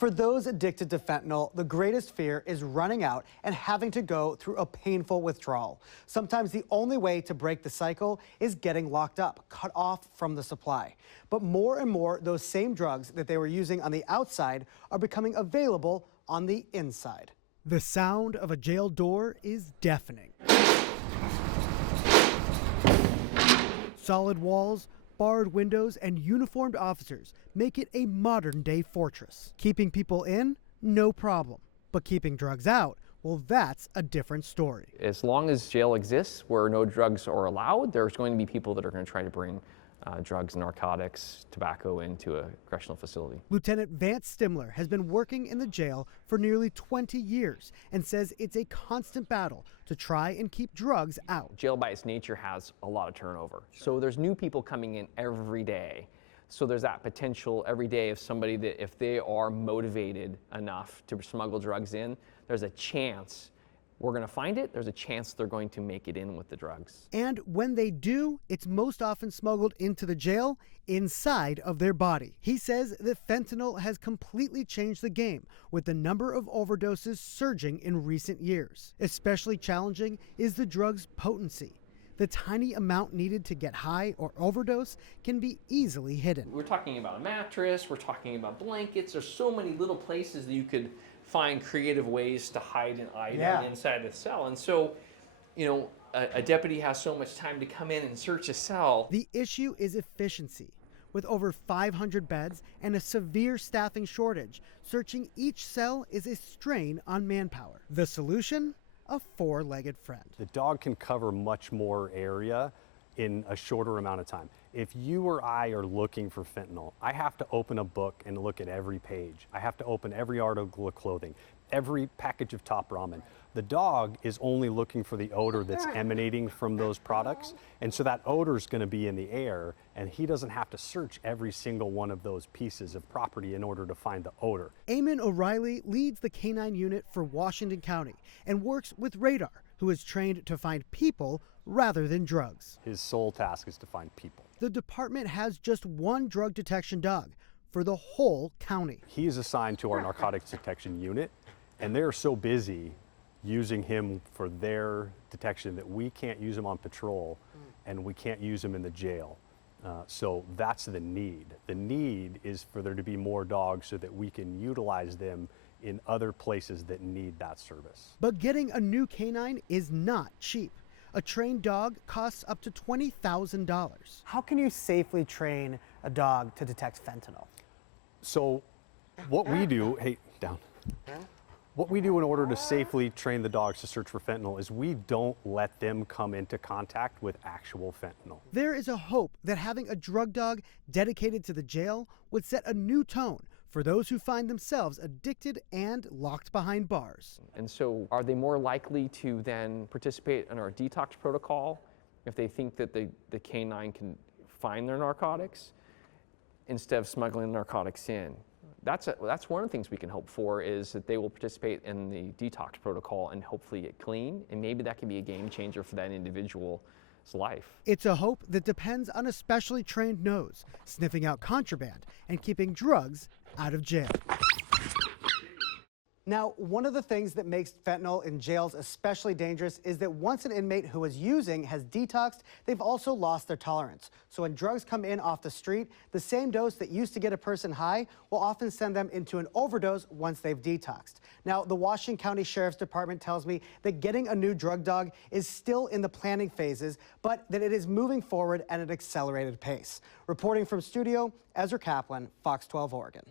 For those addicted to fentanyl, the greatest fear is running out and having to go through a painful withdrawal. Sometimes the only way to break the cycle is getting locked up, cut off from the supply. But more and more, those same drugs that they were using on the outside are becoming available on the inside. The sound of a jail door is deafening. Solid walls, barred windows, and uniformed officers make it a modern-day fortress. Keeping people in, no problem. But keeping drugs out, well, that's a different story. As long as jail exists where no drugs are allowed, there's going to be people that are going to try to bring drugs, narcotics, tobacco into a correctional facility. Lieutenant Vance Stimler has been working in the jail for nearly 20 years and says it's a constant battle to try and keep drugs out. Jail by its nature has a lot of turnover. So there's new people coming in every day. So there's that potential every day of somebody that if they are motivated enough to smuggle drugs in, there's a chance we're going to find it, there's a chance they're going to make it in with the drugs. And when they do, it's most often smuggled into the jail inside of their body. He says that fentanyl has completely changed the game, with the number of overdoses surging in recent years. Especially challenging is the drug's potency. The tiny amount needed to get high or overdose can be easily hidden. We're talking about a mattress, we're talking about blankets. There's so many little places that you could find creative ways to hide an item inside the cell. And so, you know, a deputy has so much time to come in and search a cell. The issue is efficiency. With over 500 beds and a severe staffing shortage, searching each cell is a strain on manpower. The solution? A four-legged friend. The dog can cover much more area in a shorter amount of time. If you or I are looking for fentanyl, I have to open a book and look at every page. I have to open every article of clothing, every package of Top Ramen. The dog is only looking for the odor that's emanating from those products, and so that odor is going to be in the air, and he doesn't have to search every single one of those pieces of property in order to find the odor. Eamon O'Reilly leads the K-9 unit for Washington County and works with Radar, who is trained to find people rather than drugs. His sole task is to find people. The department has just one drug detection dog for the whole county. He is assigned to our narcotics detection unit, and they're so busy using him for their detection that we can't use him on patrol and we can't use him in the jail. So that's the need. The need is for there to be more dogs so that we can utilize them in other places that need that service. But getting a new canine is not cheap. A trained dog costs up to $20,000. How can you safely train a dog to detect fentanyl? So what we do, hey, down. What we do in order to safely train the dogs to search for fentanyl is we don't let them come into contact with actual fentanyl. There is a hope that having a drug dog dedicated to the jail would set a new tone for those who find themselves addicted and locked behind bars. And so are they more likely to then participate in our detox protocol if they think that the K-9 can find their narcotics instead of smuggling narcotics in? That's one of the things we can hope for, is that they will participate in the detox protocol and hopefully get clean, and maybe that can be a game changer for that individual's life. It's a hope that depends on a specially trained nose, sniffing out contraband and keeping drugs out of jail. Now, one of the things that makes fentanyl in jails especially dangerous is that once an inmate who is using has detoxed, they've also lost their tolerance. So when drugs come in off the street, the same dose that used to get a person high will often send them into an overdose once they've detoxed. Now, the Washington County Sheriff's Department tells me that getting a new drug dog is still in the planning phases, but that it is moving forward at an accelerated pace. Reporting from studio, Ezra Kaplan, Fox 12 Oregon.